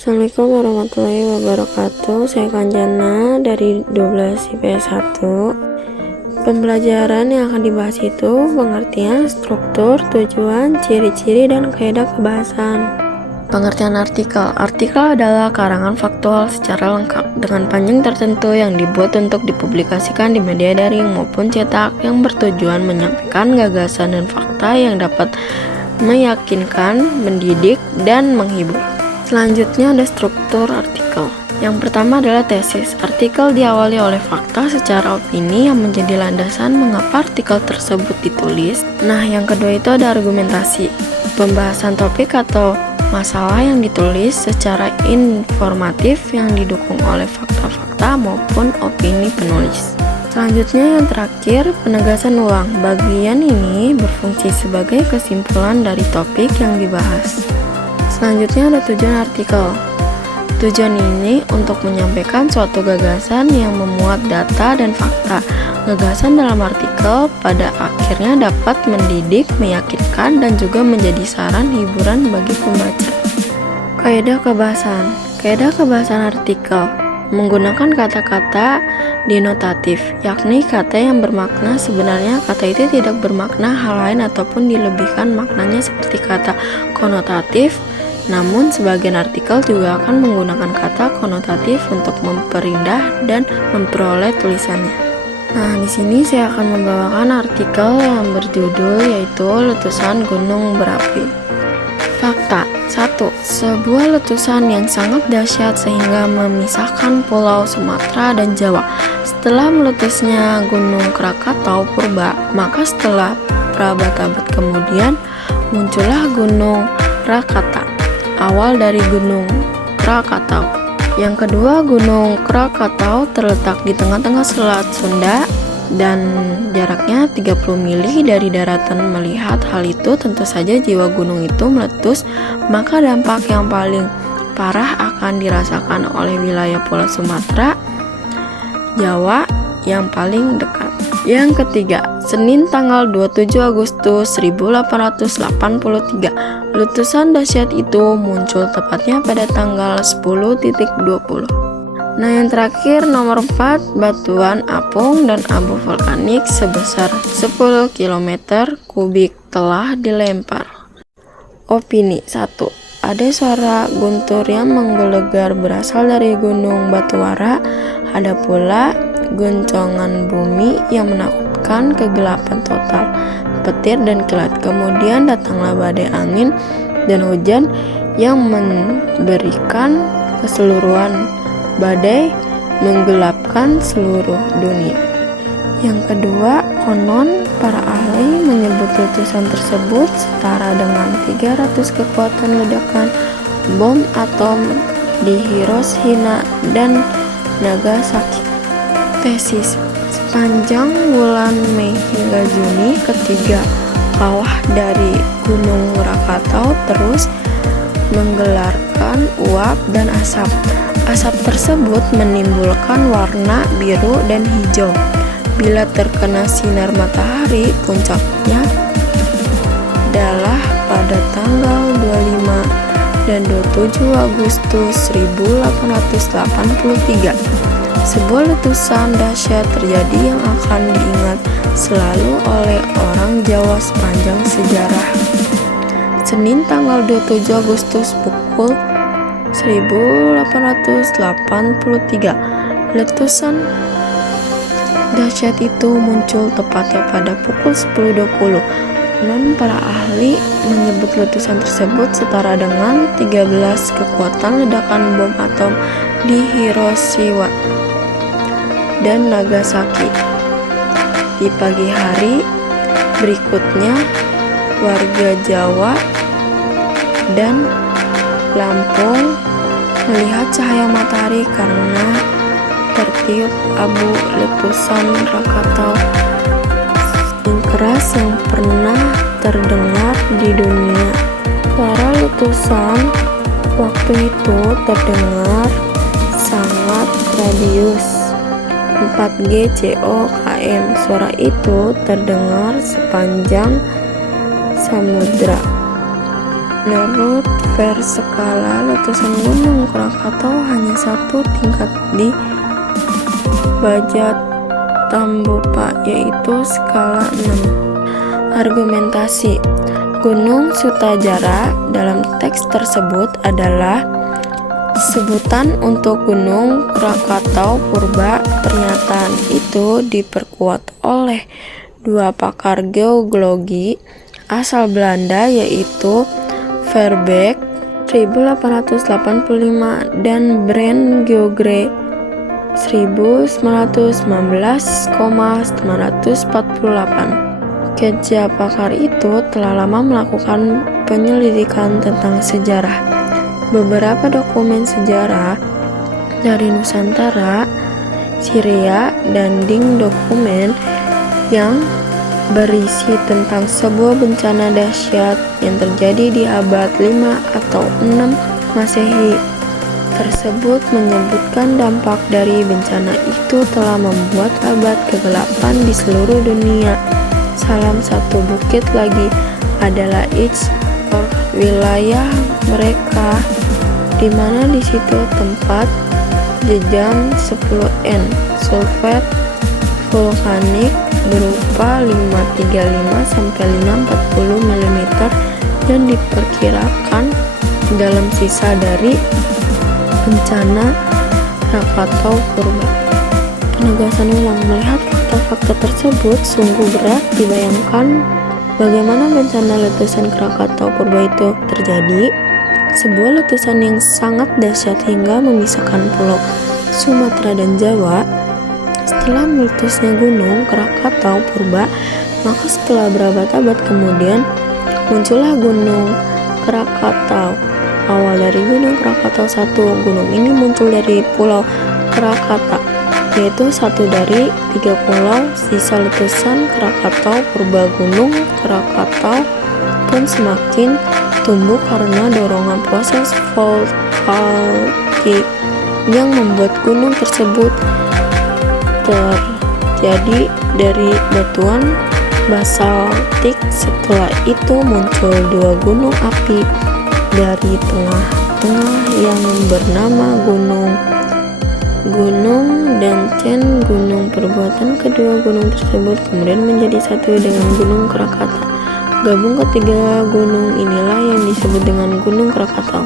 Assalamualaikum warahmatullahi wabarakatuh. Saya Kanjana dari 12 IPS 1. Pembelajaran yang akan dibahas itu pengertian, struktur, tujuan, ciri-ciri, dan kaidah kebahasan. Pengertian artikel. Artikel adalah karangan faktual secara lengkap dengan panjang tertentu yang dibuat untuk dipublikasikan di media daring maupun cetak yang bertujuan menyampaikan gagasan dan fakta yang dapat meyakinkan, mendidik, dan menghibur. Selanjutnya ada struktur artikel. Yang pertama adalah tesis. Artikel diawali oleh fakta secara opini yang menjadi landasan mengapa artikel tersebut ditulis. Nah, yang kedua itu ada argumentasi. Pembahasan topik atau masalah yang ditulis secara informatif yang didukung oleh fakta-fakta maupun opini penulis. Selanjutnya yang terakhir, penegasan ulang. Bagian ini berfungsi sebagai kesimpulan dari topik yang dibahas. Selanjutnya ada tujuan artikel. Tujuan ini untuk menyampaikan suatu gagasan yang memuat data dan fakta. Gagasan dalam artikel pada akhirnya dapat mendidik, meyakinkan, dan juga menjadi saran hiburan bagi pembaca. Kaidah kebahasan. Kaidah kebahasan artikel menggunakan kata-kata denotatif, yakni kata yang bermakna sebenarnya kata itu tidak bermakna hal lain ataupun dilebihkan maknanya seperti kata konotatif. Namun, sebagian artikel juga akan menggunakan kata konotatif untuk memperindah dan memperoleh tulisannya. Nah, di sini saya akan membawakan artikel yang berjudul yaitu letusan gunung berapi. Fakta 1. Sebuah letusan yang sangat dahsyat sehingga memisahkan pulau Sumatera dan Jawa. Setelah meletusnya Gunung Krakatau purba, maka setelah berabad-abad kemudian muncullah Gunung Rakata. Awal dari Gunung Krakatau. Yang kedua, Gunung Krakatau terletak di tengah-tengah Selat Sunda dan jaraknya 30 mili dari daratan. Melihat hal itu, tentu saja jiwa gunung itu meletus, maka dampak yang paling parah akan dirasakan oleh wilayah Pulau Sumatera, Jawa yang paling dekat. Yang ketiga, Senin tanggal 27 Agustus 1883, letusan dahsyat itu muncul tepatnya pada tanggal 10.20. Nah, yang terakhir nomor 4, batuan apung dan abu vulkanik sebesar 10 km kubik telah dilempar. Opini 1. Ada suara guntur yang menggelegar berasal dari Gunung Batuwara. Ada pula goncangan bumi yang menakutkan, kegelapan total, petir dan kilat. Kemudian datanglah badai angin dan hujan yang memberikan keseluruhan. Badai menggelapkan seluruh dunia. Yang kedua, konon para ahli menyebut letusan tersebut setara dengan 300 kekuatan ledakan bom atom di Hiroshima dan Nagasaki. Tesis. Sepanjang bulan Mei hingga Juni, ketiga kawah dari Gunung Krakatau terus menggelarkan uap dan asap. Asap tersebut menimbulkan warna biru dan hijau. Bila terkena sinar matahari, puncaknya adalah pada tanggal 25 dan 27 Agustus 1883. Sebuah letusan dahsyat terjadi yang akan diingat selalu oleh orang Jawa sepanjang sejarah. Senin tanggal 27 Agustus pukul 1883. Letusan dahsyat itu muncul tepatnya pada pukul 10.20. Namun para ahli menyebut letusan tersebut setara dengan 13 kekuatan ledakan bom atom di Hiroshima dan Nagasaki. Di pagi hari berikutnya, warga Jawa dan Lampung melihat cahaya matahari karena tertiup abu letusan Krakatau yang keras yang pernah terdengar di dunia. Suara letusan waktu itu terdengar sangat radius 4G COKM. Suara itu terdengar sepanjang samudra. Menurut Verskala, letusan Gunung Krakatau hanya satu tingkat di Baja Tambopa, yaitu skala 6. Argumentasi. Gunung Sutajara dalam teks tersebut adalah sebutan untuk Gunung Krakatau purba. Pernyataan itu diperkuat oleh dua pakar geologi asal Belanda, yaitu Verbeek 1885 dan Brent Geogre 1919,948. Ketiga pakar itu telah lama melakukan penyelidikan tentang sejarah. Beberapa dokumen sejarah dari Nusantara, Syria, dan dokumen yang berisi tentang sebuah bencana dahsyat yang terjadi di abad 5 atau 6 Masehi tersebut menyebutkan dampak dari bencana itu telah membuat abad kegelapan di seluruh dunia. Salah satu bukit lagi adalah Ichthor, wilayah mereka, di mana di situ tempat jejam 10N sulfat vulkanik berupa 535-540 mm yang diperkirakan dalam sisa dari bencana Krakatau purba. Penegasan ulang. Melihat fakta-fakta tersebut sungguh berat dibayangkan bagaimana bencana letusan Krakatau purba itu terjadi. Sebuah letusan yang sangat dahsyat hingga memisahkan pulau Sumatera dan Jawa. Setelah meletusnya Gunung Krakatau purba, maka setelah berabad-abad kemudian muncullah Gunung Krakatau. Awal dari Gunung Krakatau 1, gunung ini muncul dari Pulau Krakatau, yaitu satu dari 3 pulau sisa letusan Krakatau purba. Gunung Krakatau pun semakin tumbuh karena dorongan proses volkanik yang membuat gunung tersebut terjadi dari batuan basaltik. Setelah itu muncul 2 gunung api dari tengah-tengah yang bernama Gunung Dancen. Gunung perbuatan kedua gunung tersebut kemudian menjadi satu dengan Gunung Krakatau. Gabung ketiga gunung inilah yang disebut dengan Gunung Krakatau.